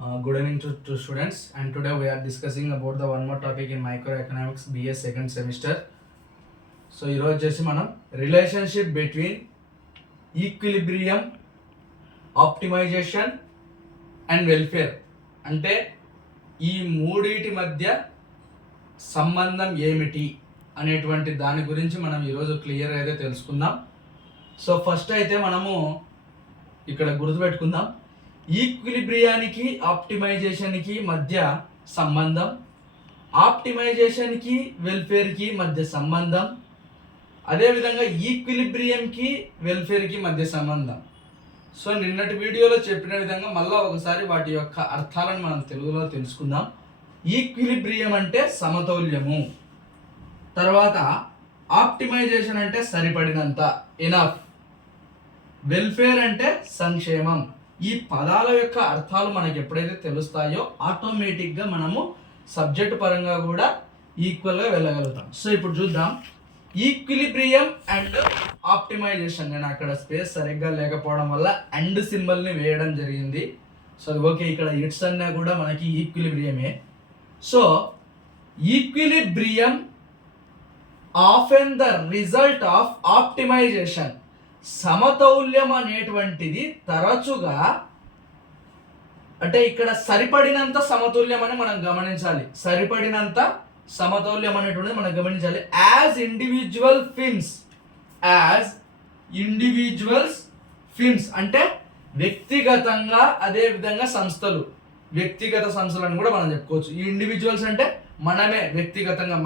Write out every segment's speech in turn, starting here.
Good evening to students, and today we are discussing about the one more topic in microeconomics BA second semester. So ఈరోజు వచ్చేసి మనం relationship between equilibrium, optimization and welfare అంటే ఈ మూడిటి మధ్య సంబంధం ఏమిటి అనేటువంటి దాని గురించి మనం ఈరోజు క్లియర్ అయితే తెలుసుకుందాం. సో ఫస్ట్ అయితే మనము ఇక్కడ గుర్తుపెట్టుకుందాం, ఈక్విలిబ్రియానికి ఆప్టిమైజేషన్కి మధ్య సంబంధం, ఆప్టిమైజేషన్కి వెల్ఫేర్కి మధ్య సంబంధం, అదేవిధంగా ఈక్విలిబ్రియంకి వెల్ఫేర్కి మధ్య సంబంధం. సో నిన్నటి వీడియోలో చెప్పిన విధంగా మళ్ళీ ఒకసారి వాటి యొక్క అర్థాలను మనం తెలుగులో తెలుసుకుందాం. ఈక్విలిబ్రియం అంటే సమతౌల్యము, తర్వాత ఆప్టిమైజేషన్ అంటే సరిపడినంత, ఎనఫ్, వెల్ఫేర్ అంటే సంక్షేమం. ఈ పదాల యొక్క అర్థాలు మనకి ఎప్పుడైతే తెలుస్తాయో ఆటోమేటిక్గా మనము సబ్జెక్ట్ పరంగా కూడా ఈక్వల్గా వెళ్ళగలుగుతాం. సో ఇప్పుడు చూద్దాం, ఈక్విలిబ్రియం అండ్ ఆప్టిమైజేషన్. నేను అక్కడ స్పేస్ సరిగ్గా లేకపోవడం వల్ల అండ్ సింబల్ని వేయడం జరిగింది. సో అది ఓకే, ఇక్కడ ఇట్స్ అన్నా కూడా మనకి ఈక్విలిబ్రియమే. So equilibrium often the result of optimisation. సమతౌల్యం అనేటువంటిది తరచుగా, అంటే ఇక్కడ సరిపడినంత సమతుల్యం అని మనం గమనించాలి. సరిపడినంత సమతౌల్యం అనేటువంటిది మనం గమనించాలి. యాజ్ ఇండివిజువల్స్ ఫిమ్స్ అంటే వ్యక్తిగతంగా, అదే విధంగా సంస్థలు, వ్యక్తిగత సంస్థలు అని కూడా మనం చెప్పుకోవచ్చు. ఈ ఇండివిజువల్స్ అంటే మనమే వ్యక్తిగతంగా,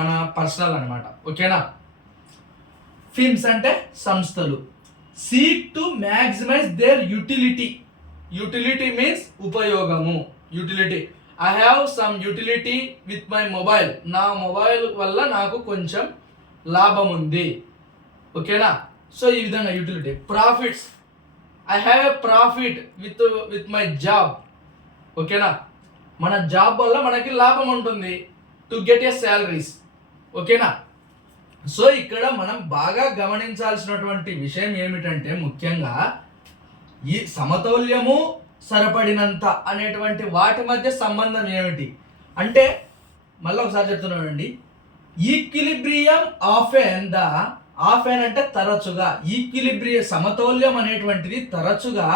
మన పర్సనల్ అనమాట, ఓకేనా. ఫిమ్స్ అంటే సంస్థలు. Seek to maximise their utility. Utility means ఉపయోగము. Utility, I have some utility with my mobile. నా మొబైల్ వల్ల నాకు కొంచెం లాభం ఉంది, ఓకేనా. సో ఈ విధంగా యూటిలిటీ. Profits, I have a profit with my job, ఓకేనా. మన జాబ్ వల్ల మనకి లాభం ఉంటుంది, టు గెట్ ఎ శాలరీస్, ఓకేనా. సో ఇక్కడ మనం బాగా గమనించాల్సినటువంటి విషయం ఏమిటంటే, ముఖ్యంగా ఈ సమతౌల్యము, సరిపడినంత అనేటువంటి వాటి మధ్య సంబంధం ఏమిటి అంటే, మళ్ళీ ఒకసారి చెప్తున్నానండి, ఈక్విలిబ్రియం ఆఫెన్ అంటే తరచుగా, సమతౌల్యం అనేటువంటిది తరచుగా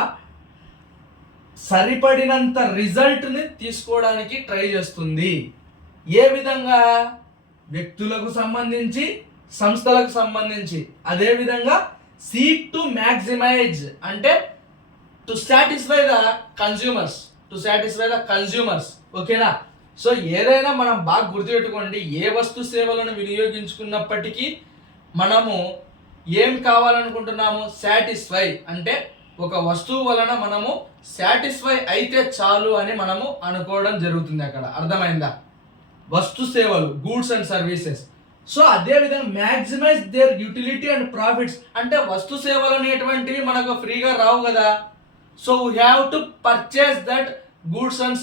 సరిపడినంత రిజల్ట్ని తీసుకోవడానికి ట్రై చేస్తుంది. ఏ విధంగా? వ్యక్తులకు సంబంధించి, సంస్థలకు సంబంధించి. అదేవిధంగా సీక్ టు మ్యాక్సిమైజ్ అంటే టు సాటిస్ఫై ద కన్జ్యూమర్స్, ఓకేనా. సో ఏదైనా మనం బాగా గుర్తుపెట్టుకోండి, ఏ వస్తు సేవలను వినియోగించుకున్నప్పటికీ మనము ఏం కావాలనుకుంటున్నాము? సాటిస్ఫై అంటే ఒక వస్తువు వలన మనము సాటిస్ఫై అయితే చాలు అని మనము అనుకోవడం జరుగుతుంది. అక్కడ అర్థమైందా? వస్తు సేవలు, గూడ్స్ అండ్ సర్వీసెస్. సో అదే విధంగా maximize their utility and profits అంటే వస్తు సేవలు అనేటువంటివి మనకు ఫ్రీగా రావు కదా. So we have to purchase that goods and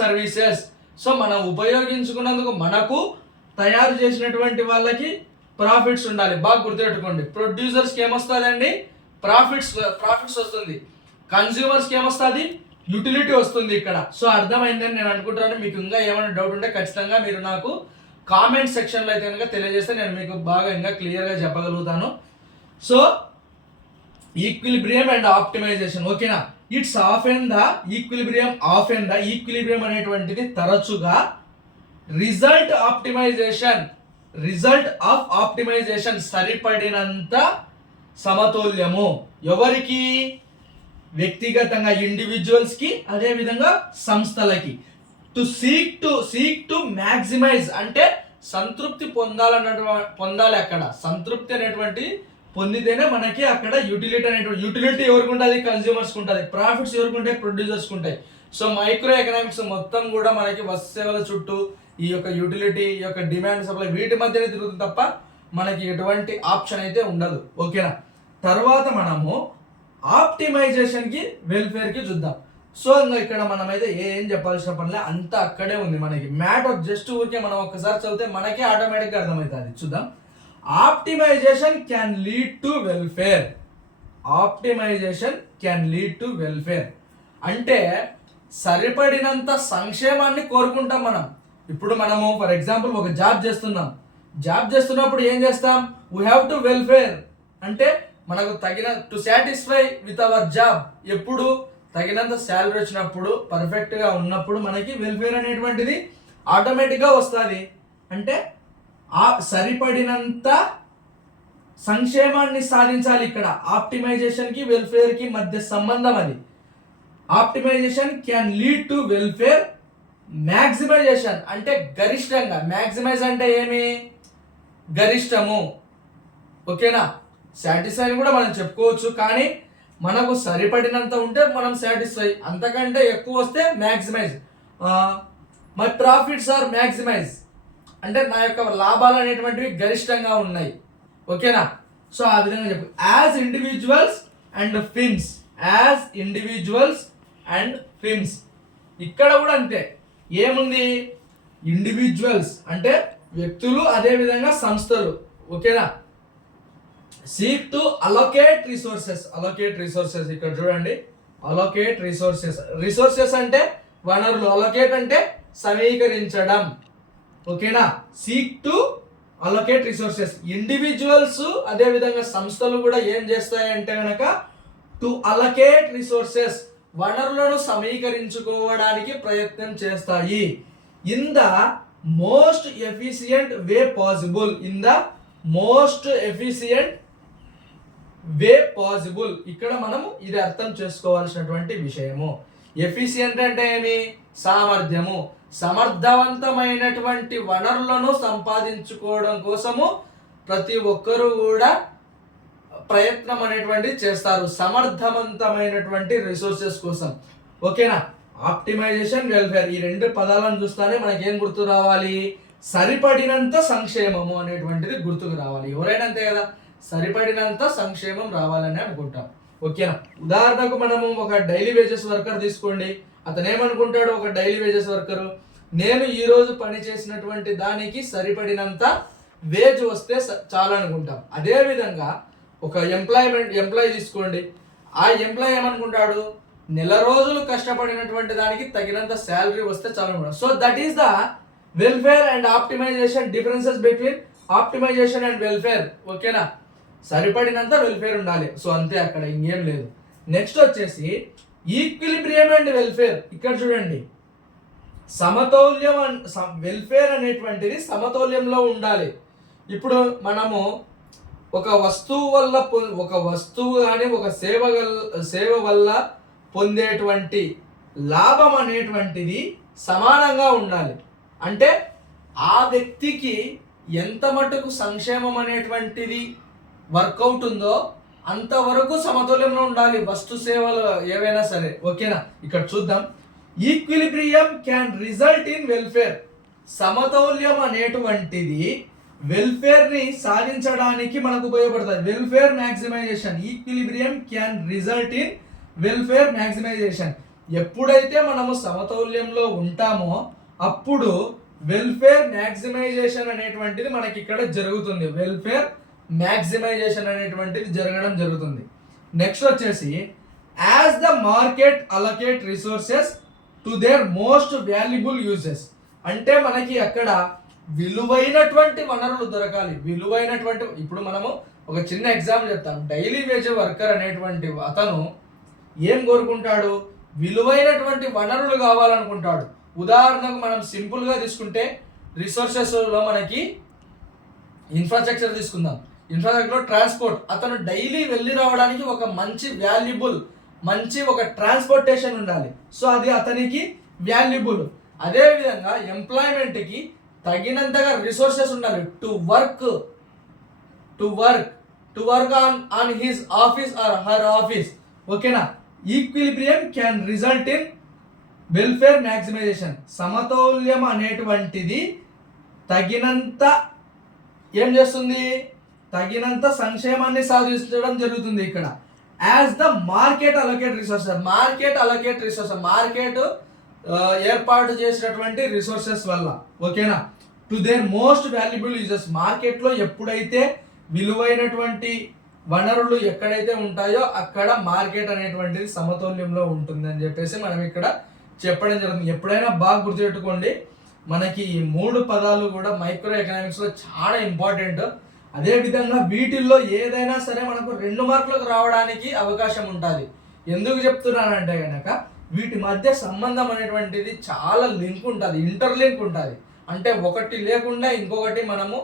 services. So మనం ఉపయోగించుకున్నందుకు మనకు, తయారు చేసినటువంటి వాళ్ళకి ప్రాఫిట్స్ ఉండాలి. బాగా గుర్తుపెట్టుకోండి. ప్రొడ్యూసర్స్కి ఏమొస్తుందండి? ప్రాఫిట్స్ వస్తుంది. కన్స్యూమర్స్కి ఏమొస్తుంది? యూటిలిటీ వస్తుంది ఇక్కడ. సో అర్థమైందని నేను అనుకుంటున్నాను. మీకు ఇంకా ఏమైనా డౌట్ ఉంటే ఖచ్చితంగా మీరు నాకు కామెంట్ సెక్షన్లో అయితే కనుక తెలియజేస్తే నేను మీకు బాగా ఇంకా క్లియర్గా చెప్పగలుగుతాను. సో ఈక్విలిబ్రియం అండ్ ఆప్టిమైజేషన్, ఓకేనా. ఇట్స్ ఆఫెన్ ద ఈక్విలిబ్రియం అనేటువంటిది తరచుగా రిజల్ట్ ఆఫ్ ఆప్టిమైజేషన్ సరిపడినంత సమతౌల్యము. ఎవరికి? వ్యక్తిగతంగా, ఇండివిజువల్స్ కి, అదే విధంగా సంస్థలకి. సీక్ టు మ్యాక్సిమైజ్ అంటే సంతృప్తి పొందాలి. అక్కడ సంతృప్తి అనేటువంటి పొందితేనే మనకి అక్కడ యూటిలిటీ ఎవరికి ఉంటుంది? కన్స్యూమర్స్కి ఉంటుంది. ప్రాఫిట్స్ ఎవరికి ఉంటాయి? ప్రొడ్యూసర్స్కి ఉంటాయి. సో మైక్రో ఎకనామిక్స్ మొత్తం కూడా మనకి వస్తు సేవల చుట్టూ ఈ యొక్క యూటిలిటీ, ఈ యొక్క డిమాండ్, సప్లై వీటి మధ్యనే తిరుగుతుంది తప్ప మనకి ఎటువంటి ఆప్షన్ అయితే ఉండదు, ఓకేనా. తర్వాత మనము ఆప్టిమైజేషన్కి, వెల్ఫేర్కి చూద్దాం. సో ఇంకా ఇక్కడ మనమైతే ఏం చెప్పాల్సిన పనిలే, అంతా అక్కడే ఉంది మనకి. మ్యాటర్ జస్ట్ ఊరికే మనం ఒక్కసారి చదివితే మనకే ఆటోమేటిక్గా అర్థమవుతుంది. చూద్దాం. Optimization can lead to welfare. Optimization can lead to welfare. అంటే సరిపడినంత సంక్షేమాన్ని కోరుకుంటాం మనం. ఇప్పుడు మనము ఫర్ ఎగ్జాంపుల్ ఒక జాబ్ చేస్తున్నప్పుడు ఏం చేస్తాం, వీ హ్యావ్ టు వెల్ఫేర్. అంటే మనకు తగిన to satisfy with our job. ఎప్పుడు తగినంత శాలరీ వచ్చినప్పుడు, పర్ఫెక్ట్గా ఉన్నప్పుడు మనకి వెల్ఫేర్ అనేటువంటిది ఆటోమేటిక్గా వస్తుంది. అంటే ఆ సరిపడినంత సంక్షేమాన్ని సాధించాలి. ఇక్కడ ఆప్టిమైజేషన్కి వెల్ఫేర్కి మధ్య సంబంధం అది. Optimization can lead to welfare. Maximization అంటే గరిష్టంగా. మ్యాక్సిమైజ్ అంటే ఏమి, గరిష్టము. ఓకేనా, సాటిస్ఫై కూడా మనం చెప్పుకోవచ్చు, కానీ మనకు సరిపడినంత ఉంటే మనం సాటిస్ఫై, అంతకంటే ఎక్కువ వస్తే maximize. My profits or maximize అంటే నా యొక్క లాభాలు అనేటువంటివి గరిష్టంగా ఉన్నాయి. ఓకేనా, సో ఆ విధంగా చెప్పు. As individuals and firms, as individuals and firms. ఇక్కడ కూడా అంతే, ఏముంది, ఇండివిజువల్స్ అంటే వ్యక్తులు, అదే విధంగా సంస్థలు. ఓకేనా, seek to allocate resources. Allocate resources ఇక్కడ చూడండి, అలొకేట్ రిసోర్సెస్. రిసోర్సెస్ అంటే వనరులు, అలొకేట్ అంటే సమీకరించడం. ఓకేనా, seek to allocate resources. Individuals అదే విధంగా సంస్థలు కూడా ఏం చేస్తాయంటే కనుక టు అలొకేట్ రిసోర్సెస్, వనరులను సమీకరించుకోవడానికి ప్రయత్నం చేస్తాయి. In the most efficient way possible. In the most efficient way possible. ఇక్కడ మనము ఇది అర్థం చేసుకోవాల్సినటువంటి విషయము. ఎఫిషియంట్ అంటే ఏమి, సామర్థ్యము. సమర్థవంతమైనటువంటి వనరులను సంపాదించుకోవడం కోసము ప్రతి ఒక్కరూ కూడా ప్రయత్నం అనేటువంటిది చేస్తారు, సమర్థవంతమైనటువంటి రిసోర్సెస్ కోసం. ఓకేనా, ఆప్టిమైజేషన్, వెల్ఫేర్, ఈ రెండు పదాలను చూస్తానే మనకి ఏం గుర్తు రావాలి, సరిపడినంత సంక్షేమము అనేటువంటిది గుర్తుకు రావాలి. ఎవరైనా అంతే కదా, సరిపడినంత సంక్షేమం రావాలని అనుకుంటాం. ఓకేనా, ఉదాహరణకు మనము ఒక డైలీ వేజెస్ వర్కర్ తీసుకోండి. అతను ఏమనుకుంటాడు, ఒక డైలీ వేజెస్ వర్కరు, నేను ఈ రోజు పని చేసినటువంటి దానికి సరిపడినంత వేజ్ వస్తే చాలా అనుకుంటాం. అదే విధంగా ఒక ఎంప్లాయీ తీసుకోండి. ఆ ఎంప్లాయీ ఏమనుకుంటాడు, నెల రోజులు కష్టపడినటువంటి దానికి తగినంత శాలరీ వస్తే చాలు అనుకుంటాడు. So that is the welfare and optimization, differences between optimization and welfare. ఓకేనా, సరిపడినంత వెల్ఫేర్ ఉండాలి. సో అంతే, అక్కడ ఇంకేం లేదు. నెక్స్ట్ వచ్చేసి ఈక్విలిబ్రియం అండ్ వెల్ఫేర్. ఇక్కడ చూడండి, సమతౌల్యం. వెల్ఫేర్ అనేటువంటిది సమతౌల్యంలో ఉండాలి. ఇప్పుడు మనము ఒక వస్తువు కానీ ఒక సేవ వల్ల పొందేటువంటి లాభం అనేటువంటిది సమానంగా ఉండాలి. అంటే ఆ వ్యక్తికి ఎంత మటుకు సంక్షేమం అనేటువంటిది వర్కౌట్ ఉందో అంతవరకు సమతుల్యంలో ఉండాలి వస్తు సేవలు ఏవైనా సరే. ఓకేనా, ఇక్కడ చూద్దాం. Equilibrium can result in welfare. సమతౌల్యం అనేటువంటిది వెల్ఫేర్ ని సాధించడానికి మనకు ఉపయోగపడుతుంది. Welfare maximisation, equilibrium can result in welfare maximisation. ఎప్పుడైతే మనము సమతౌల్యంలో ఉంటామో అప్పుడు వెల్ఫేర్ మ్యాక్సిమైజేషన్ అనేటువంటిది మనకి ఇక్కడ జరుగుతుంది. వెల్ఫేర్ మ్యాక్సిమైజేషన్ అనేటువంటిది జరగడం జరుగుతుంది. నెక్స్ట్ వచ్చేసి as the market allocate resources to their most valuable uses. అంటే మనకి అక్కడ విలువైనటువంటి వనరులు దొరకాలి. విలువైనటువంటి, ఇప్పుడు మనము ఒక చిన్న ఎగ్జాంపుల్ చెప్తాం. డైలీ వేజ్ వర్కర్ అనేటువంటి అతను ఏం కోరుకుంటాడు, విలువైనటువంటి వనరులు కావాలనుకుంటాడు. ఉదాహరణకు మనం సింపుల్గా తీసుకుంటే రిసోర్సెస్లో మనకి ఇన్ఫ్రాస్ట్రక్చర్ తీసుకుందాం. ఇన్ఫ్రాస్ట్రక్చర్లో ట్రాన్స్పోర్ట్, అతను డైలీ వెళ్ళి రావడానికి ఒక మంచి వాల్యుబుల్, మంచి ఒక ట్రాన్స్పోర్టేషన్ ఉండాలి. సో అది అతనికి వాల్యుబుల్. అదేవిధంగా ఎంప్లాయ్మెంట్కి తగినంతగా రిసోర్సెస్ ఉండాలి to work on his office or her office. ఓకేనా, equilibrium can result in welfare maximisation. సమతౌల్యం అనేటువంటిది తగినంత ఏం చేస్తుంది, తగినంత సంక్షేమాన్ని సాధించడం జరుగుతుంది. ఇక్కడ as the market allocate resources, market ఏర్పాటు చేసినటువంటి రిసోర్సెస్ వల్ల. ఓకేనా, to their most valuable uses. మార్కెట్లో ఎప్పుడైతే విలువైనటువంటి వనరులు ఎక్కడైతే ఉంటాయో అక్కడ మార్కెట్ అనేటువంటిది సమతౌల్యంలో ఉంటుంది అని చెప్పేసి మనం ఇక్కడ చెప్పడం జరుగుతుంది. ఎప్పుడైనా బాగా గుర్తుపెట్టుకోండి, మనకి ఈ 3 పదాలు కూడా మైక్రో ఎకనామిక్స్లో చాలా ఇంపార్టెంట్. అదేవిధంగా వీటిల్లో ఏదైనా సరే మనకు 2 మార్కులకు రావడానికి అవకాశం ఉంటుంది. ఎందుకు చెప్తున్నానంటే కనుక వీటి మధ్య సంబంధం అనేటువంటిది చాలా లింక్ ఉంటుంది, ఇంటర్లింక్ ఉంటుంది. అంటే ఒకటి లేకుండా ఇంకొకటి మనము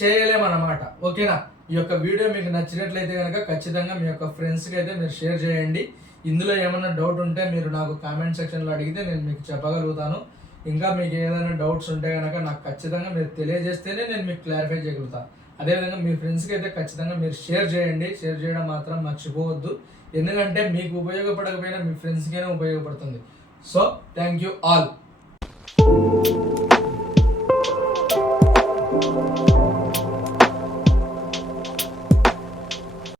చేయలేమన్నమాట. ఓకేనా? ఈ యొక్క వీడియో మీకు నచ్చినట్లయితే కనుక ఖచ్చితంగా మీ యొక్క ఫ్రెండ్స్కి అయితే మీరు షేర్ చేయండి. ఇందులో ఏమైనా డౌట్ ఉంటే మీరు నాకు కామెంట్ సెక్షన్లో అడిగితే నేను మీకు చెప్పగలుగుతాను. ఇంకా మీకు ఏదైనా డౌట్స్ ఉంటే కనుక నాకు ఖచ్చితంగా మీరు తెలియజేస్తేనే నేను మీకు క్లారిఫై చేయగలుగుతాను. అదేవిధంగా మీ ఫ్రెండ్స్కి అయితే ఖచ్చితంగా మీరు షేర్ చేయండి. షేర్ చేయడం మాత్రం మర్చిపోవద్దు. ఎందుకంటే మీకు ఉపయోగపడకపోయినా మీ ఫ్రెండ్స్కైనా ఉపయోగపడుతుంది. So thank you all.